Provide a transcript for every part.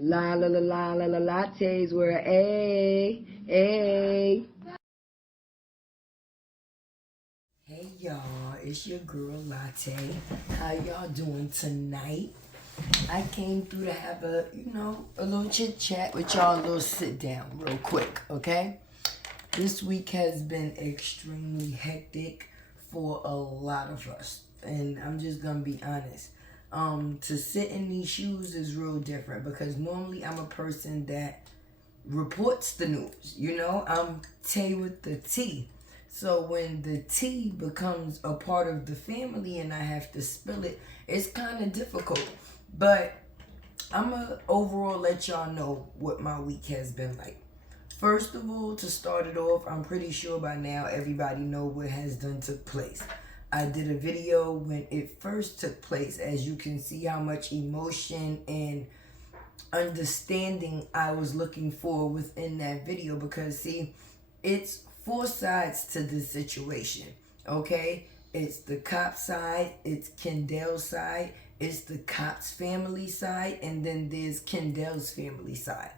La la la la la la lattes were a. Hey y'all, it's your girl Latte. How y'all doing tonight? I came through to have a little chit chat with y'all, a little sit down real quick, okay? This week has been extremely hectic for a lot of us, and I'm just gonna be honest. To sit in these shoes is real different because normally I'm a person that reports the news. I'm Tay with the T. So when the tea becomes a part of the family and I have to spill it, it's kind of difficult. But I'm going to overall let y'all know what my week has been like. First of all, to start it off, I'm pretty sure by now everybody know what has done took place. I did a video when it first took place. As you can see how much emotion and understanding I was looking for within that video, because see, it's four sides to this situation, okay? It's the cop side, it's Kendall's side, it's the cop's family side, and then there's Kendall's family side.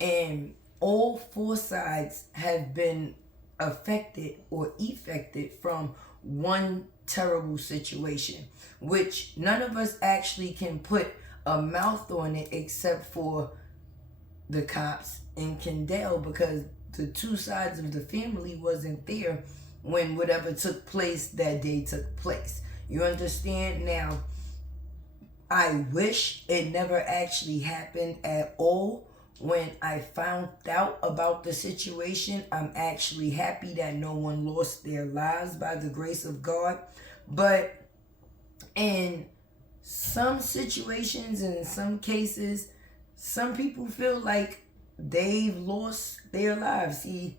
And all four sides have been affected or effected from one terrible situation, which none of us actually can put a mouth on it except for the cops and Kendall, because the two sides of the family wasn't there when whatever took place that day took place. You understand? Now, I wish it never actually happened at all. When I found out about the situation, I'm actually happy that no one lost their lives by the grace of God. But in some situations and in some cases, some people feel like they've lost their lives. See,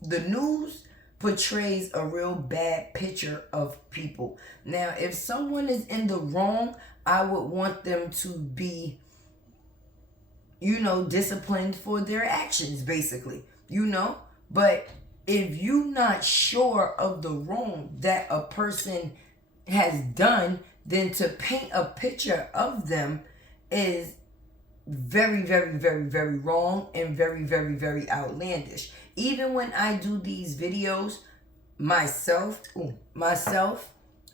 the news portrays a real bad picture of people. Now, if someone is in the wrong, I would want them to be, disciplined for their actions, basically, But if you're not sure of the wrong that a person has done, then to paint a picture of them is very, very, very, very wrong and very, very, very outlandish. Even when I do these videos myself,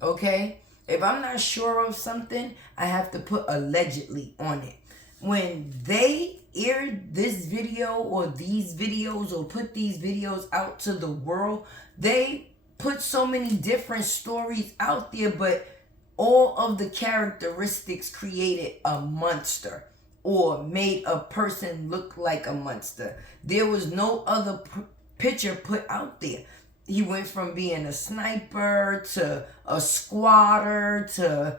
okay, if I'm not sure of something, I have to put allegedly on it. When they air this video or these videos or put these videos out to the world, they put so many different stories out there, but all of the characteristics created a monster or made a person look like a monster. There was no other picture put out there. He went from being a sniper to a squatter to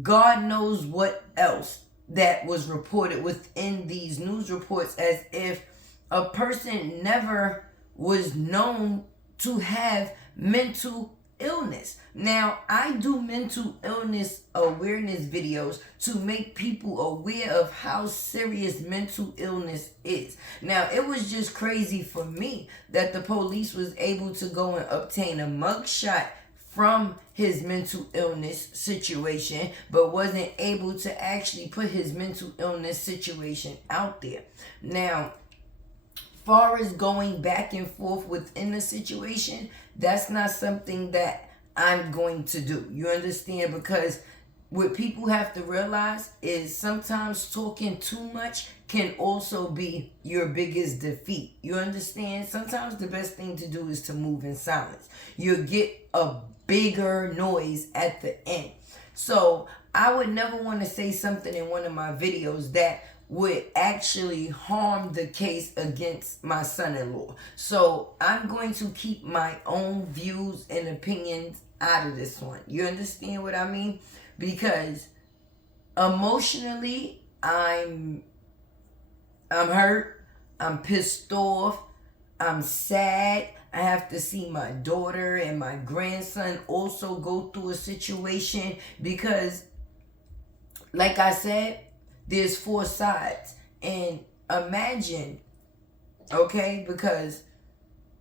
God knows what else that was reported within these news reports, as if a person never was known to have mental illness. Now, I do mental illness awareness videos to make people aware of how serious mental illness is. Now, it was just crazy for me that the police was able to go and obtain a mugshot from his mental illness situation, but wasn't able to actually put his mental illness situation out there. Now, far as going back and forth within the situation, that's not something that I'm going to do. You understand? Because what people have to realize is sometimes talking too much can also be your biggest defeat. You understand? Sometimes the best thing to do is to move in silence. You'll get a bigger noise at the end. So I would never want to say something in one of my videos that would actually harm the case against my son-in-law. So I'm going to keep my own views and opinions out of this one. You understand what I mean? Because emotionally, I'm hurt, I'm pissed off, I'm sad. I have to see my daughter and my grandson also go through a situation because, like I said, there's four sides. And imagine, okay, because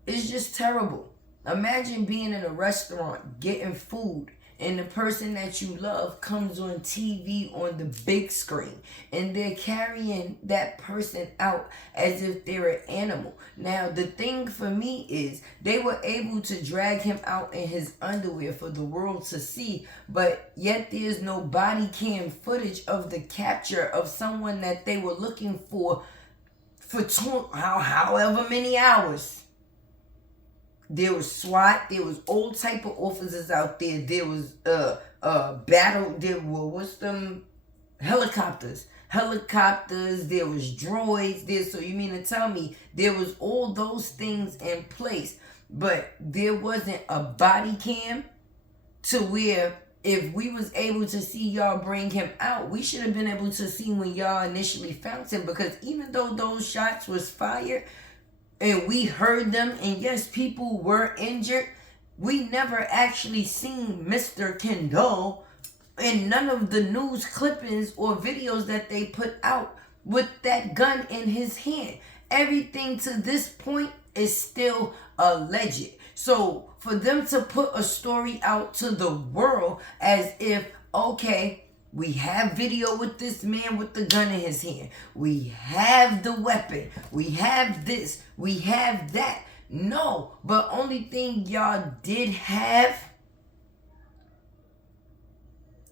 it's just terrible. Imagine being in a restaurant, getting food, and the person that you love comes on TV on the big screen, and they're carrying that person out as if they're an animal. Now, the thing for me is they were able to drag him out in his underwear for the world to see, but yet there's no body cam footage of the capture of someone that they were looking for however many hours. There was SWAT. There was all type of officers out there. There was battle. There were what's them helicopters. There was droids. There. So you mean to tell me there was all those things in place, but there wasn't a body cam to where if we was able to see y'all bring him out, we should have been able to see when y'all initially found him, because even though those shots was fired, and we heard them, and yes, people were injured, we never actually seen Mr. Kendall in none of the news clippings or videos that they put out with that gun in his hand. Everything to this point is still alleged. So for them to put a story out to the world as if, okay, we have video with this man with the gun in his hand, we have the weapon, we have this, we have that. No, but only thing y'all did have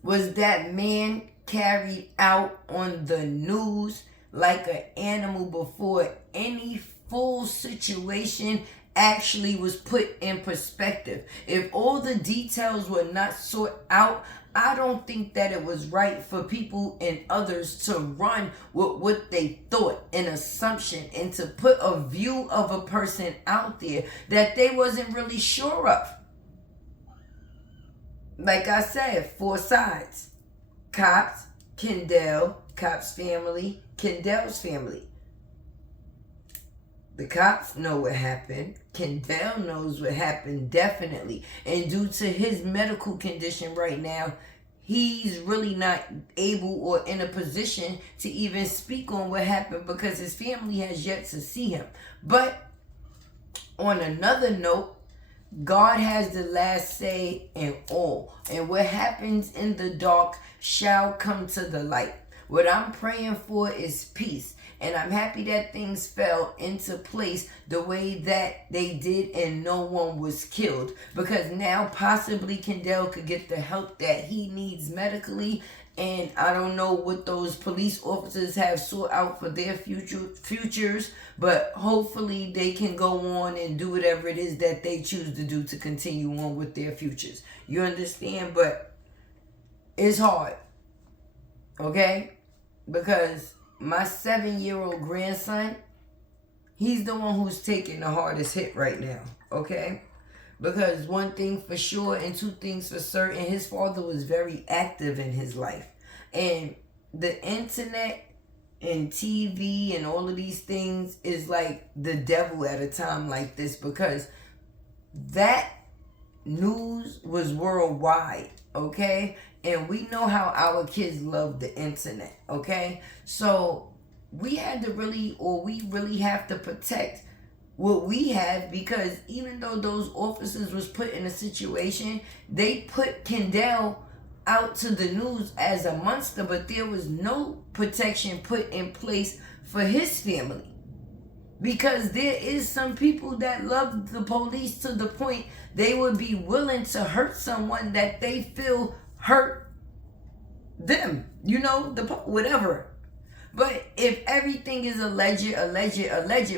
was that man carried out on the news like an animal before any full situation actually was put in perspective. If all the details were not sought out, I don't think that it was right for people and others to run with what they thought, an assumption, and to put a view of a person out there that they wasn't really sure of. Like I said, 4 sides. Cops, Kendall, Cops' family, Kendall's family. The cops know what happened. Kendall knows what happened, definitely. And due to his medical condition right now, he's really not able or in a position to even speak on what happened because his family has yet to see him. But on another note, God has the last say in all. And what happens in the dark shall come to the light. What I'm praying for is peace. And I'm happy that things fell into place the way that they did and no one was killed. Because now possibly Kendall could get the help that he needs medically. And I don't know what those police officers have sought out for their futures. But hopefully they can go on and do whatever it is that they choose to do to continue on with their futures. You understand? But it's hard. Okay? Because my 7-year-old grandson, he's the one who's taking the hardest hit right now, okay? Because one thing for sure and 2 things for certain, his father was very active in his life. And the internet and TV and all of these things is like the devil at a time like this, because that news was worldwide, okay? And we know how our kids love the internet, okay? So we really have to protect what we have, because even though those officers was put in a situation, they put Kendall out to the news as a monster, but there was no protection put in place for his family. Because there is some people that love the police to the point they would be willing to hurt someone that they feel hurt them, whatever. But if everything is alleged,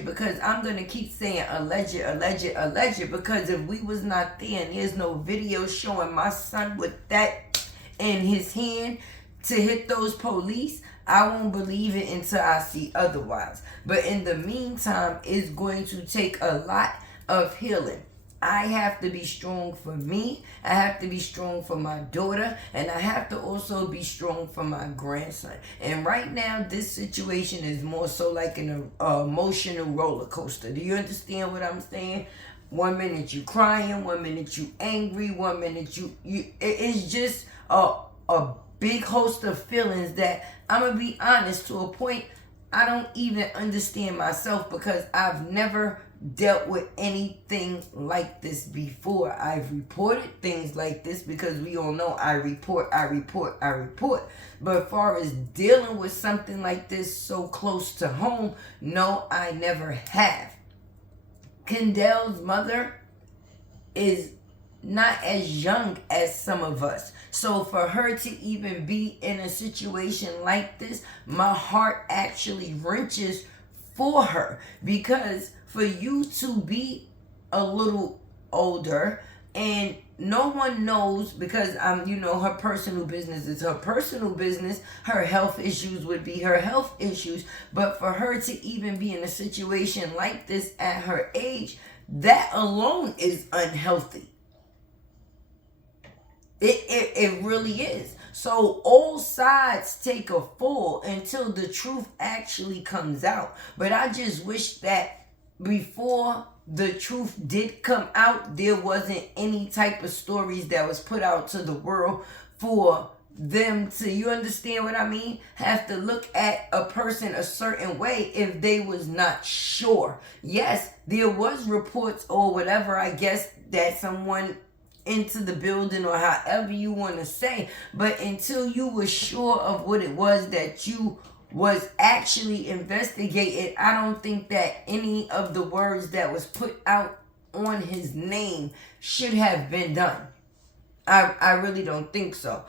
because I'm going to keep saying alleged, because if we was not there and there's no video showing my son with that in his hand to hit those police, I won't believe it until I see otherwise. But in the meantime, it's going to take a lot of healing. I have to be strong for me. I have to be strong for my daughter. And I have to also be strong for my grandson. And right now, this situation is more so like an emotional roller coaster. Do you understand what I'm saying? 1 minute you crying, 1 minute you angry, 1 minute you it's just a big host of feelings that, I'm going to be honest, to a point I don't even understand myself, because I've never dealt with anything like this before. I've reported things like this because we all know I report. But as far as dealing with something like this so close to home, no, I never have. Kendall's mother is not as young as some of us. So for her to even be in a situation like this, my heart actually wrenches for her, because for you to be a little older and no one knows, because her personal business is her personal business, her health issues would be her health issues, but for her to even be in a situation like this at her age, that alone is unhealthy. It really is. So all sides take a fall until the truth actually comes out. But I just wish that before the truth did come out, there wasn't any type of stories that was put out to the world for them to, you understand what I mean, have to look at a person a certain way if they was not sure. Yes, there was reports or whatever, I guess, that someone into the building or however you want to say, but until you were sure of what it was that you was actually investigated, I don't think that any of the words that was put out on his name should have been done. I really don't think so.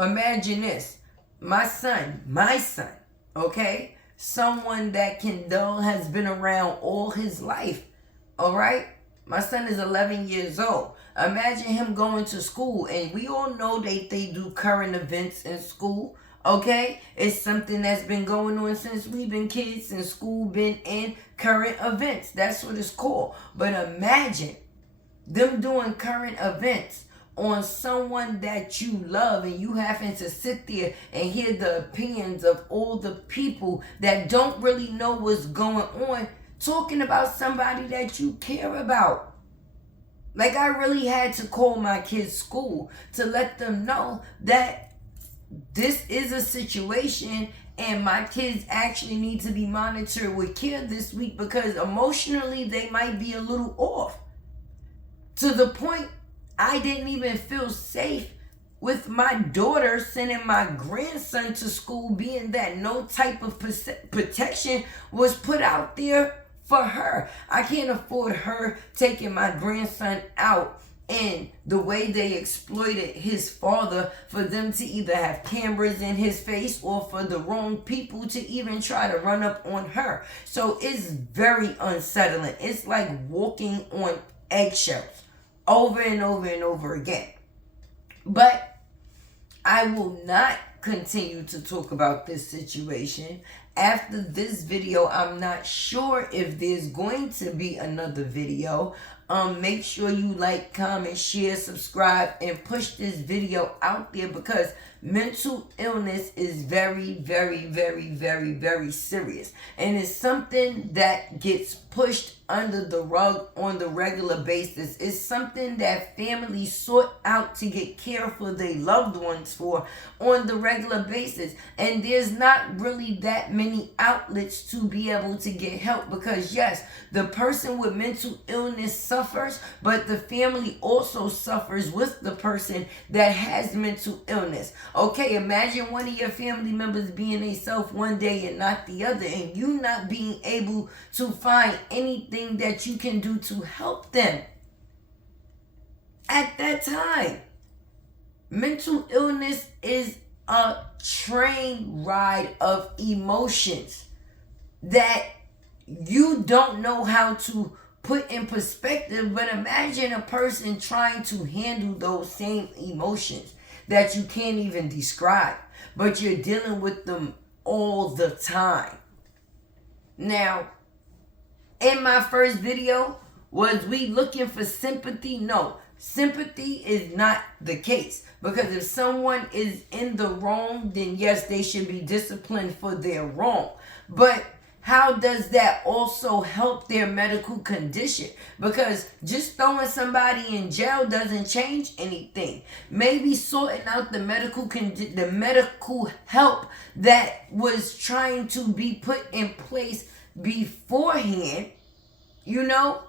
Imagine this. My son, okay? Someone that Kendall has been around all his life, all right? My son is 11 years old. Imagine him going to school, and we all know they do current events in school, okay? It's something that's been going on since we've been kids, and school been in current events. That's what it's called. But imagine them doing current events on someone that you love, and you having to sit there and hear the opinions of all the people that don't really know what's going on, talking about somebody that you care about. Like, I really had to call my kids' school to let them know that this is a situation and my kids actually need to be monitored with care this week, because emotionally they might be a little off. To the point I didn't even feel safe with my daughter sending my grandson to school, being that no type of protection was put out there for her. I can't afford her taking my grandson out and the way they exploited his father, for them to either have cameras in his face or for the wrong people to even try to run up on her. So it's very unsettling. It's like walking on eggshells over and over and over again. But I will not continue to talk about this situation. After this video, I'm not sure if there's going to be another video. Make sure you like, comment, share, subscribe, and push this video out there, because mental illness is very, very, very, very, very serious. And it's something that gets pushed under the rug on the regular basis. It's something that families sort out to get care for their loved ones for on the regular basis. And there's not really that many outlets to be able to get help, because yes, the person with mental illness suffers, but the family also suffers with the person that has mental illness. Okay, imagine one of your family members being themselves one day and not the other, and you not being able to find anything that you can do to help them at that time. Mental illness is a train ride of emotions that you don't know how to put in perspective. But imagine a person trying to handle those same emotions that you can't even describe, but you're dealing with them all the time. Now, in my first video, was we looking for sympathy? No, sympathy is not the case, because if someone is in the wrong, then yes, they should be disciplined for their wrong. But how does that also help their medical condition? Because just throwing somebody in jail doesn't change anything. Maybe sorting out the medical help that was trying to be put in place beforehand, You know?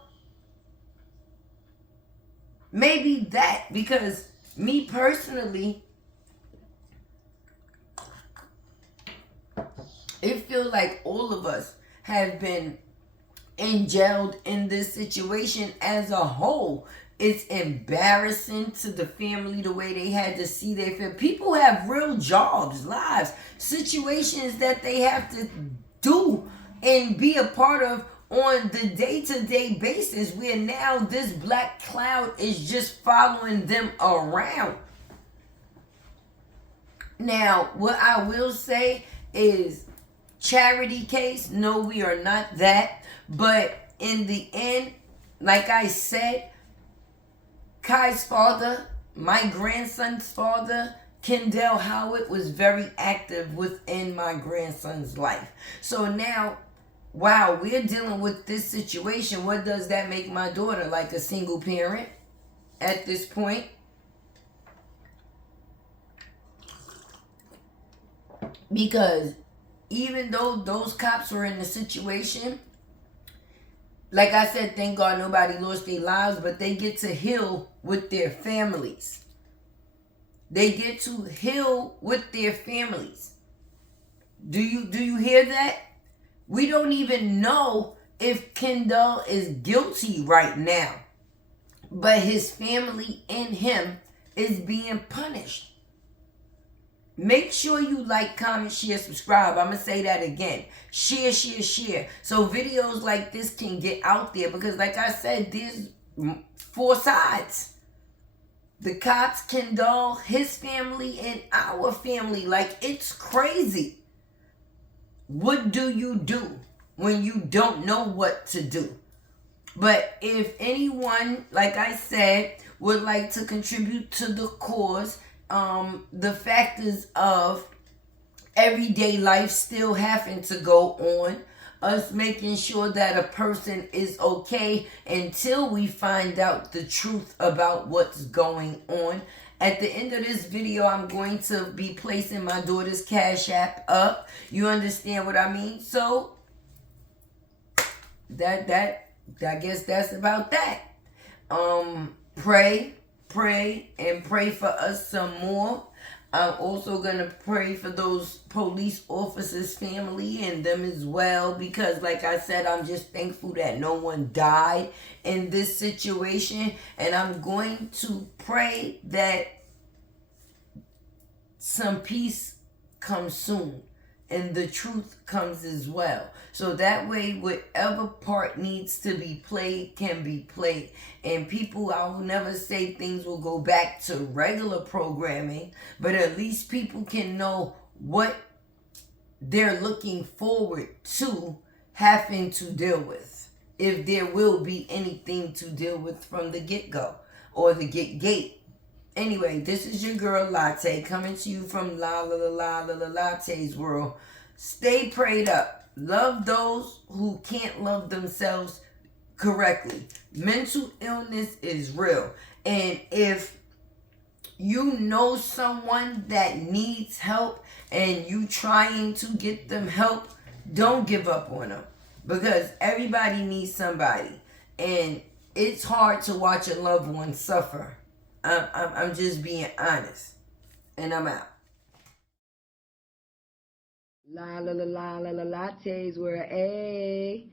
Maybe that, because me personally, it feels like all of us have been enjailed in this situation as a whole. It's embarrassing to the family the way they had to see their family. People have real jobs, lives, situations that they have to do and be a part of on the day-to-day basis, where now this black cloud is just following them around. Now, what I will say is, charity case, no, we are not that. But in the end, like I said, Kai's father, my grandson's father, Kendall Howard, was very active within my grandson's life. So now, wow, we're dealing with this situation. What does that make my daughter? Like a single parent at this point? Because even though those cops were in the situation, like I said, thank God nobody lost their lives, but they get to heal with their families. They get to heal with their families. Do you hear that? We don't even know if Kendall is guilty right now, but his family and him is being punished. Make sure you like, comment, share, subscribe. I'm going to say that again. Share, share, share. So videos like this can get out there, because like I said, there's 4 sides. The cops, Kendall, his family, and our family. Like, it's crazy. What do you do when you don't know what to do? But if anyone, like I said, would like to contribute to the cause, the factors of everyday life still having to go on, us making sure that a person is okay until we find out the truth about what's going on. At the end of this video, I'm going to be placing my daughter's Cash App up. You understand what I mean? So I guess that's about that. Pray and pray for us some more. I'm also going to pray for those police officers' family and them as well, because like I said, I'm just thankful that no one died in this situation. And I'm going to pray that some peace comes soon and the truth comes as well. So that way, whatever part needs to be played can be played. And people, I will never say things will go back to regular programming, but at least people can know what they're looking forward to having to deal with, if there will be anything to deal with from the get-go or the get-gate. Anyway, this is your girl Latte, coming to you from Latte's world. Stay prayed up. Love those who can't love themselves correctly. Mental illness is real. And if you know someone that needs help and you trying to get them help, don't give up on them. Because everybody needs somebody. And it's hard to watch a loved one suffer. I'm just being honest. And I'm out. Latte's where, hey.